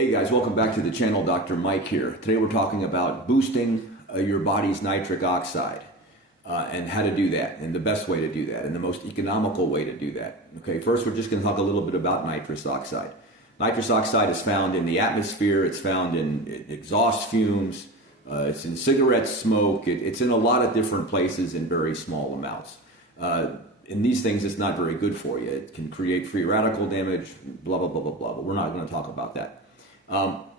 Hey guys, welcome back to the channel. Dr. Mike here. Today we're talking about boosting your body's nitric oxide and how to do that, and the best way to do that, and the most economical way to do that. Okay, first we're just going to talk a little bit about nitrous oxide. Nitrous oxide is found in the atmosphere, it's found in exhaust fumes, it's in cigarette smoke, it's in a lot of different places in very small amounts. In these things, it's not very good for you. It can create free radical damage, blah, blah, blah, blah, blah, but we're not going to talk about that.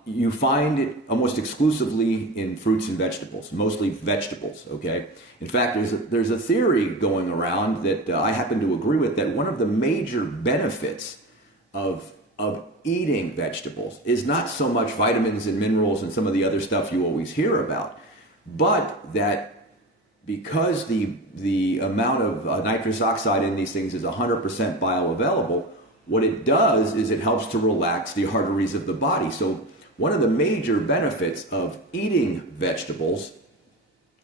You find it almost exclusively in fruits and vegetables, mostly vegetables, okay? In fact, there's a theory going around that I happen to agree with, that one of the major benefits of eating vegetables is not so much vitamins and minerals and some of the other stuff you always hear about, but that because the amount of nitrous oxide in these things is 100% bioavailable, what it does is it helps to relax the arteries of the body. So one of the major benefits of eating vegetables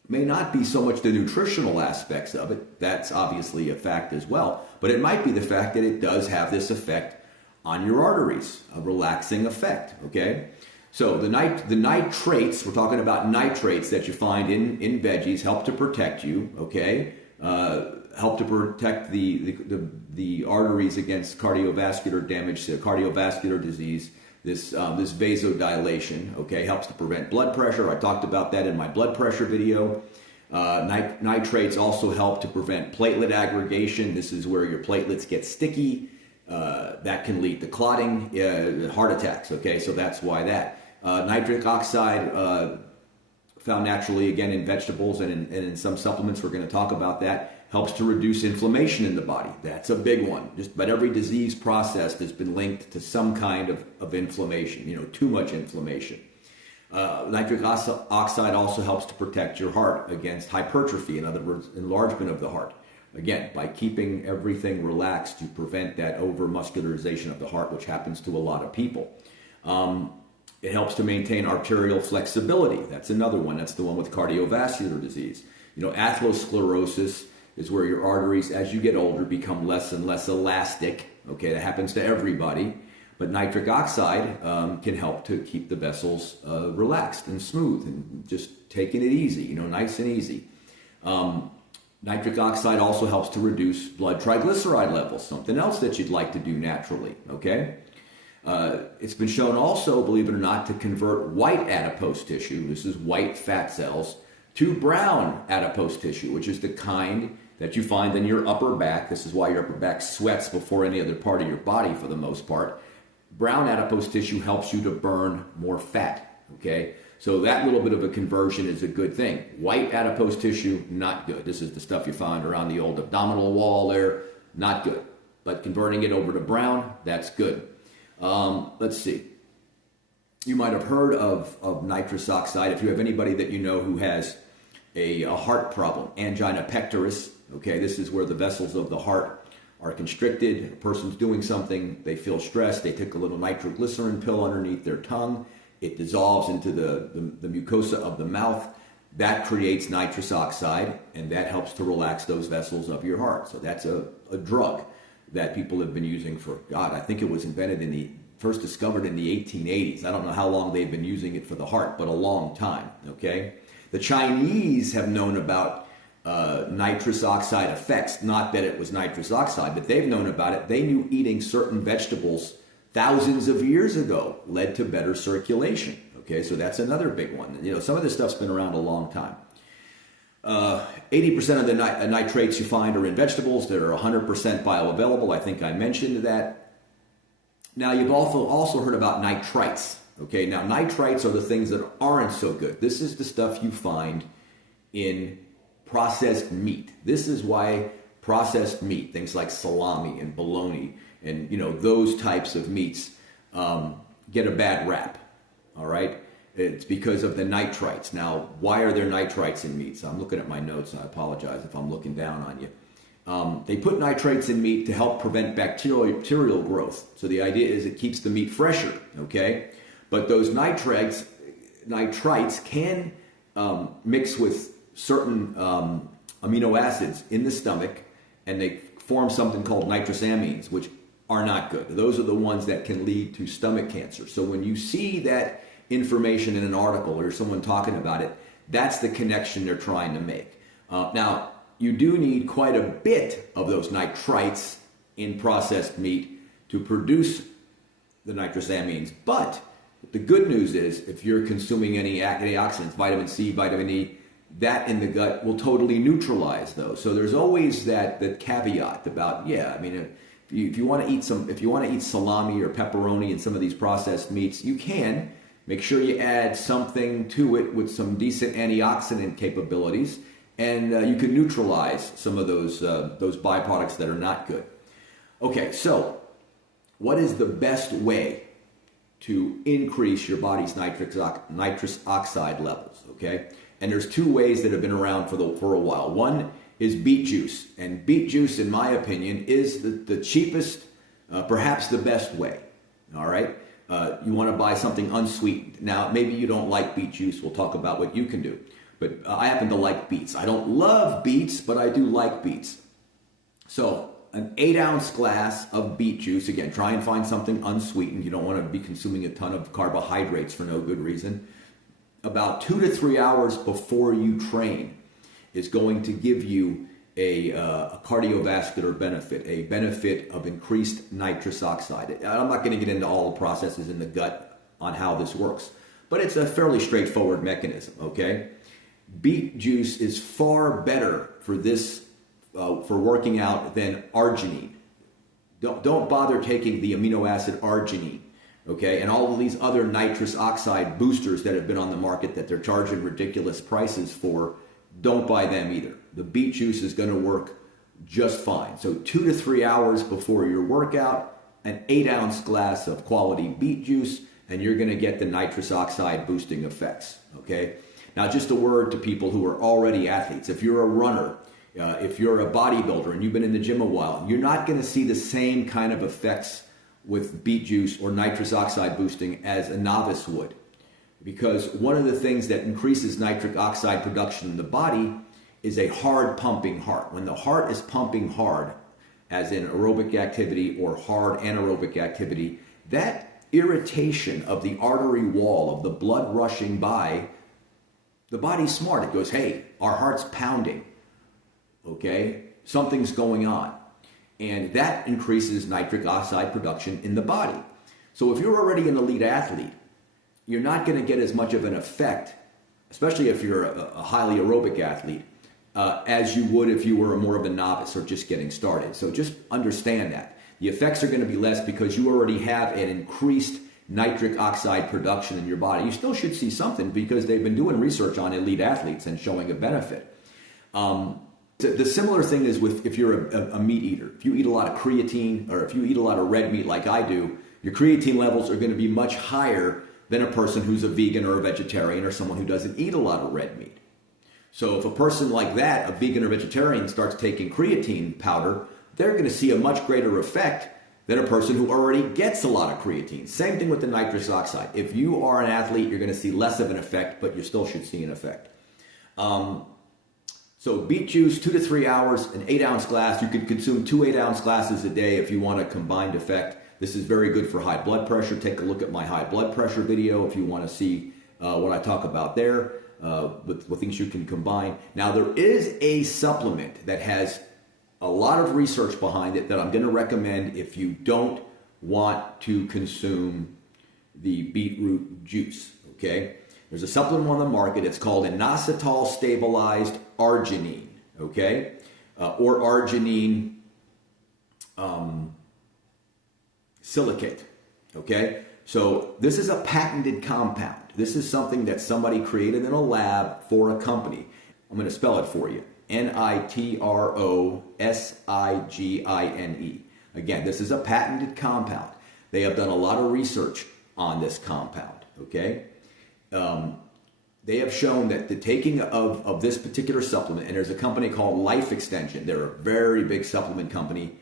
may not be so much the nutritional aspects of it. That's obviously a fact as well. But it might be the fact that it does have this effect on your arteries, a relaxing effect, okay? So the nitrates, we're talking about nitrates that you find in veggies, help to protect you, okay? Help to protect the arteries against cardiovascular damage, cardiovascular disease, this vasodilation, okay, helps to prevent blood pressure. I talked about that in my blood pressure video. Nitrates also help to prevent platelet aggregation. This is where your platelets get sticky. That can lead to clotting, heart attacks, okay, so that's why that. Nitric oxide, found naturally again in vegetables and in some supplements, we're going to talk about that, helps to reduce inflammation in the body. That's a big one. Just about every disease process has been linked to some kind of inflammation, too much inflammation. Nitric oxide also helps to protect your heart against hypertrophy, in other words, enlargement of the heart. Again, by keeping everything relaxed, you prevent that over-muscularization of the heart, which happens to a lot of people. It helps to maintain arterial flexibility. That's another one. That's the one with cardiovascular disease. Atherosclerosis is where your arteries, as you get older, become less and less elastic. Okay, that happens to everybody. But nitric oxide can help to keep the vessels relaxed and smooth and just taking it easy, nice and easy. Nitric oxide also helps to reduce blood triglyceride levels, something else that you'd like to do naturally, okay? It's been shown also, believe it or not, to convert white adipose tissue, this is white fat cells, to brown adipose tissue, which is the kind that you find in your upper back. This is why your upper back sweats before any other part of your body for the most part. Brown adipose tissue helps you to burn more fat, okay? So that little bit of a conversion is a good thing. White adipose tissue, not good. This is the stuff you find around the old abdominal wall there, not good. But converting it over to brown, that's good. Let's see. You might have heard of nitrous oxide. If you have anybody that you know who has a heart problem, angina pectoris, okay, this is where the vessels of the heart are constricted. A person's doing something, they feel stressed, they take a little nitroglycerin pill underneath their tongue, it dissolves into the mucosa of the mouth. That creates nitrous oxide, and that helps to relax those vessels of your heart. So that's a drug that people have been using for, God, I think it was first discovered in the 1880s. I don't know how long they've been using it for the heart, but a long time, okay? The Chinese have known about nitrous oxide effects, not that it was nitrous oxide, but they've known about it. They knew eating certain vegetables thousands of years ago led to better circulation, okay? So that's another big one. Some of this stuff's been around a long time. 80% of the nitrates you find are in vegetables that are 100% bioavailable. I think I mentioned that. Now, you've also heard about nitrites. Okay, now nitrites are the things that aren't so good. This is the stuff you find in processed meat. This is why processed meat, things like salami and bologna and those types of meats get a bad rap, all right? It's because of the nitrites. Now, why are there nitrites in meat? So I'm looking at my notes, and I apologize if I'm looking down on you. They put nitrates in meat to help prevent bacterial growth. So the idea is it keeps the meat fresher, okay? But those nitrites can mix with certain amino acids in the stomach, and they form something called nitrosamines, which are not good. Those are the ones that can lead to stomach cancer. So when you see that information in an article or someone talking about it, that's the connection they're trying to make. Now, you do need quite a bit of those nitrites in processed meat to produce the nitrous amines. But the good news is if you're consuming any antioxidants, vitamin C, vitamin E, that in the gut will totally neutralize those. So there's always that caveat about, yeah, I mean, if you want to eat salami or pepperoni and some of these processed meats, you can. Make sure you add something to it with some decent antioxidant capabilities, and you can neutralize some of those byproducts that are not good. Okay, so what is the best way to increase your body's nitrous oxide levels? Okay, and there's two ways that have been around for a while. One is beet juice, and beet juice, in my opinion, is the cheapest, perhaps the best way. All right. You want to buy something unsweetened. Now, maybe you don't like beet juice. We'll talk about what you can do. But I happen to like beets. I don't love beets, but I do like beets. So an 8-ounce glass of beet juice. Again, try and find something unsweetened. You don't want to be consuming a ton of carbohydrates for no good reason. About 2 to 3 hours before you train is going to give you a cardiovascular benefit, a benefit of increased nitrous oxide. I'm not going to get into all the processes in the gut on how this works, but it's a fairly straightforward mechanism, okay? Beet juice is far better for this, for working out than arginine. Don't bother taking the amino acid arginine, okay? And all of these other nitrous oxide boosters that have been on the market that they're charging ridiculous prices for, don't buy them either. The beet juice is going to work just fine. So 2 to 3 hours before your workout, an 8-ounce glass of quality beet juice, and you're going to get the nitrous oxide boosting effects, okay? Now, just a word to people who are already athletes. If you're a runner, if you're a bodybuilder and you've been in the gym a while, you're not going to see the same kind of effects with beet juice or nitrous oxide boosting as a novice would. Because one of the things that increases nitric oxide production in the body is a hard pumping heart. When the heart is pumping hard, as in aerobic activity or hard anaerobic activity, that irritation of the artery wall, of the blood rushing by, the body's smart. It goes, hey, our heart's pounding, okay? Something's going on. And that increases nitric oxide production in the body. So if you're already an elite athlete, you're not going to get as much of an effect, especially if you're a highly aerobic athlete, as you would if you were more of a novice or just getting started. So just understand that. The effects are going to be less because you already have an increased nitric oxide production in your body. You still should see something because they've been doing research on elite athletes and showing a benefit. The similar thing is with if you're a meat eater. If you eat a lot of creatine or if you eat a lot of red meat like I do, your creatine levels are going to be much higher than a person who's a vegan or a vegetarian or someone who doesn't eat a lot of red meat. So if a person like that, a vegan or vegetarian, starts taking creatine powder, they're going to see a much greater effect than a person who already gets a lot of creatine. Same thing with the nitrous oxide. If you are an athlete, you're going to see less of an effect, but you still should see an effect. So beet juice, 2 to 3 hours, an 8-ounce glass. You could consume 2 8-ounce glasses a day if you want a combined effect. This is very good for high blood pressure. Take a look at my high blood pressure video if you want to see what I talk about there, with things you can combine. Now, there is a supplement that has a lot of research behind it that I'm going to recommend if you don't want to consume the beetroot juice, okay? There's a supplement on the market. It's called inositol stabilized arginine, okay? Or arginine silicate, okay? So this is a patented compound. This is something that somebody created in a lab for a company. I'm going to spell it for you. Nitrosigine. Again, this is a patented compound. They have done a lot of research on this compound, okay? They have shown that the taking of this particular supplement, and there's a company called Life Extension. They're a very big supplement company.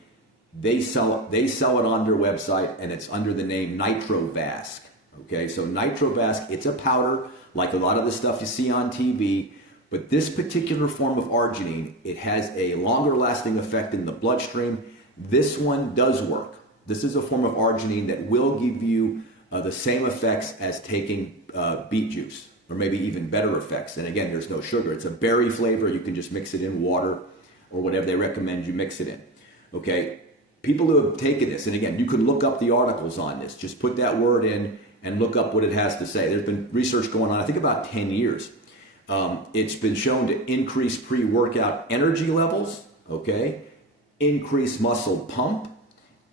They sell it on their website, and it's under the name NitroVasc. Okay, so NitroVasc, it's a powder like a lot of the stuff you see on TV, but this particular form of arginine, it has a longer lasting effect in the bloodstream. This one does work. This is a form of arginine that will give you the same effects as taking beet juice, or maybe even better effects. And again, there's no sugar. It's a berry flavor. You can just mix it in water or whatever they recommend you mix it in. Okay, people who have taken this, and again, you can look up the articles on this. Just put that word in and look up what it has to say. There's been research going on, I think about 10 years. It's been shown to increase pre-workout energy levels, okay, increase muscle pump,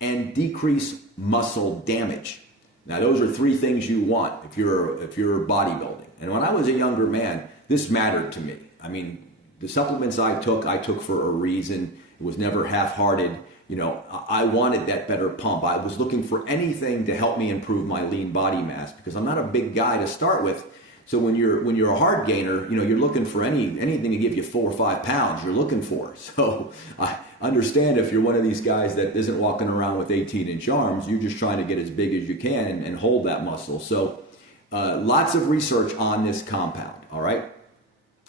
and decrease muscle damage. Now, those are three things you want if you're bodybuilding. And when I was a younger man, this mattered to me. I mean, the supplements I took for a reason. It was never half-hearted. You know, I wanted that better pump. I was looking for anything to help me improve my lean body mass because I'm not a big guy to start with. So when you're a hard gainer, you know, you're looking for anything to give you 4 or 5 pounds you're looking for. So I understand if you're one of these guys that isn't walking around with 18-inch arms, you're just trying to get as big as you can and hold that muscle. So lots of research on this compound, all right?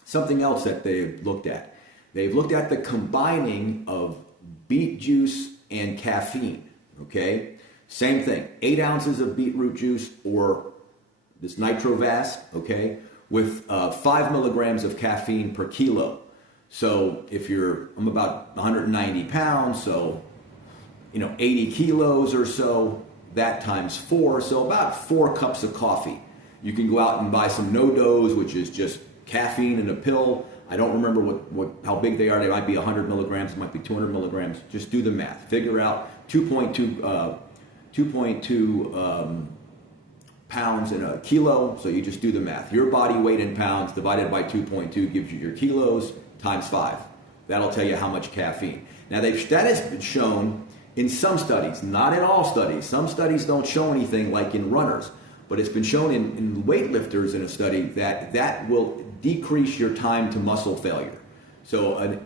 Something else that they've looked at. They've looked at the combining of beet juice and caffeine, okay? Same thing, 8 ounces of beetroot juice or this Nitrovas, okay, with 5 milligrams of caffeine per kilo. So if I'm about 190 pounds, so, 80 kilos or so, that times 4, so about 4 cups of coffee. You can go out and buy some no-dose, which is just caffeine in a pill. I don't remember how big they are. They might be 100 milligrams, it might be 200 milligrams. Just do the math. Figure out 2.2 pounds in a kilo, so you just do the math. Your body weight in pounds divided by 2.2 gives you your kilos times 5. That'll tell you how much caffeine. Now, that has been shown in some studies, not in all studies. Some studies don't show anything like in runners, but it's been shown in weightlifters in a study that will decrease your time to muscle failure. So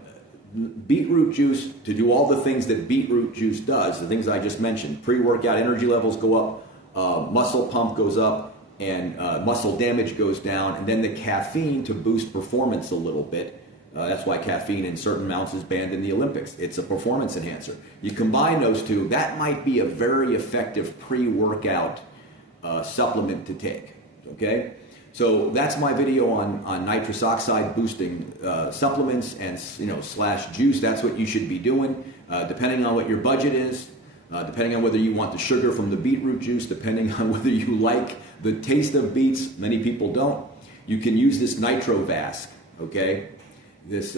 beetroot juice, to do all the things that beetroot juice does, the things I just mentioned, pre-workout energy levels go up, muscle pump goes up, and muscle damage goes down, and then the caffeine to boost performance a little bit. That's why caffeine in certain amounts is banned in the Olympics. It's a performance enhancer. You combine those two, that might be a very effective pre-workout supplement to take, okay? So that's my video on nitrous oxide boosting supplements and / juice. That's what you should be doing, depending on what your budget is. Depending on whether you want the sugar from the beetroot juice, depending on whether you like the taste of beets, many people don't. You can use this Nitrovas, okay? This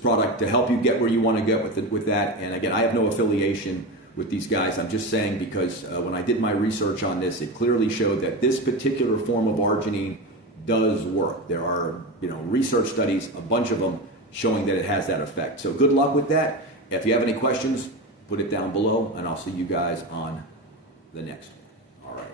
product to help you get where you want to get with that. And again, I have no affiliation with these guys. I'm just saying because when I did my research on this, it clearly showed that this particular form of arginine does work. There are research studies, a bunch of them, showing that it has that effect. So good luck with that. If you have any questions, put it down below, and I'll see you guys on the next one. All right.